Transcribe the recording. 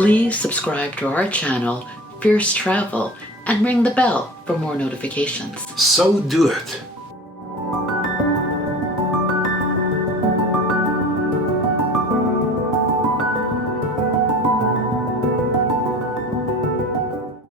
Please subscribe to our channel, Fierce Travel, and ring the bell for more notifications. So do it.